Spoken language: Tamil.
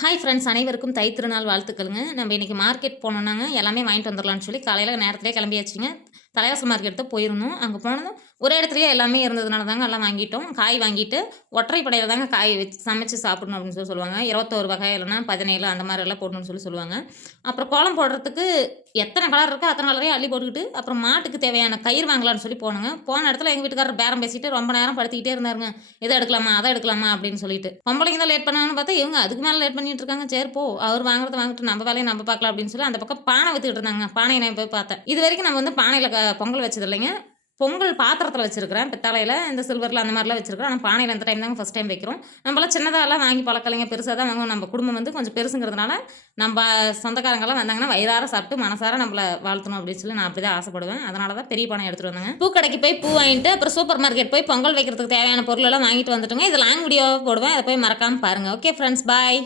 ஹாய் ஃப்ரெண்ட்ஸ் அனைவருக்கும் தை திருநாள் வாழ்த்துக்களுங்க. நம்ம இன்றைக்கி மார்க்கெட் போனோம்னாங்க எல்லாமே வாங்கிட்டு வந்துடலான்னு சொல்லி காலையில் நேரத்திலே கிளம்பியாச்சுங்க. தலைவாசல் மார்க்கெட் தான் போயிருந்தோம். அங்கே போனதும் ஒரே இடத்துலயே எல்லாமே இருந்ததுனால தாங்க எல்லாம் வாங்கிட்டோம். காய் வாங்கிட்டு ஒற்றைப்படையில தாங்க காய் வச்சு சமைச்சு சாப்பிடணும் அப்படின்னு சொல்லி சொல்லுவாங்க. 21 வகை இல்லைன்னா 17 அந்த மாதிரி எல்லாம் போடணும்னு சொல்லி சொல்லுவாங்க. அப்புறம் கோலம் போடுறதுக்கு எத்தனை கலர் இருக்கோ அத்தனை கலரையும் அள்ளி போட்டுக்கிட்டு அப்புறம் மாட்டுக்கு தேவையான கயிறு வாங்கலாம்னு சொல்லி போனோங்க. போன இடத்துல எங்கள் வீட்டுக்காரர் பேரம் பேசிட்டு ரொம்ப நேரம் படுத்திக்கிட்டே இருந்தாருங்க. இதை எடுக்கலாமா அதை எடுக்கலாமா அப்படின்னு சொல்லிட்டு பொம்பளைங்க தான் லேட் பண்ணாங்கன்னு பார்த்தா இவங்க அதுக்கு மேலே லேட் பண்ணிட்டு இருக்காங்க. சரி போ அவர் வாங்குறத வாங்கிட்டு நம்ம வேலையை நம்ம பார்க்கலாம் அப்படின்னு சொல்லி அந்த பக்கம் பானை வித்துக்கிட்டு இருந்தாங்க. பானையை நான் போய் பார்த்தேன். இது வரைக்கும் நம்ம வந்து பானையில் பொங்கல் வச்சது இல்லைங்க. பொங்கல் பாத்திரத்தில் வச்சிருக்கிறேன். பித்தளையில் இந்த சில்வரில் அந்த மாதிரிலாம் வச்சிருக்கிறேன். ஆனால் பானையில் இந்த டைம் தாங்க ஃபஸ்ட் டைம் வைக்கிறோம். நம்மளாம் சின்னதாலாம் வாங்கி பழக்கலைங்க. பெருசாக தான் வாங்குவோம். நம்ம குடும்பம் வந்து கொஞ்சம் பெருசுங்கிறதுனால நம்ம சொந்தக்காரங்கெல்லாம் வந்தாங்கன்னா வயிறார சாப்பிட்டு மனசார நம்மளை வாழ்த்தணும் அப்படின்னு சொல்லி நான் அப்படி தான் ஆசைப்படுவேன். அதனால தான் பெரிய பானை எடுத்துகிட்டு வந்தேங்க. பூக்கடைக்கு போய் பூ வாங்கிட்டு அப்புறம் சூப்பர் மார்க்கெட் போய் பொங்கல் வைக்கிறதுக்கு தேவையான பொருள் எல்லாம் வாங்கிட்டு வந்துட்டுங்க. இது லாங் வீடியோவாக போடுவேன். அதை போய் மறக்காமல் பாருங்கள். ஓகே ஃப்ரெண்ட்ஸ், பாய்.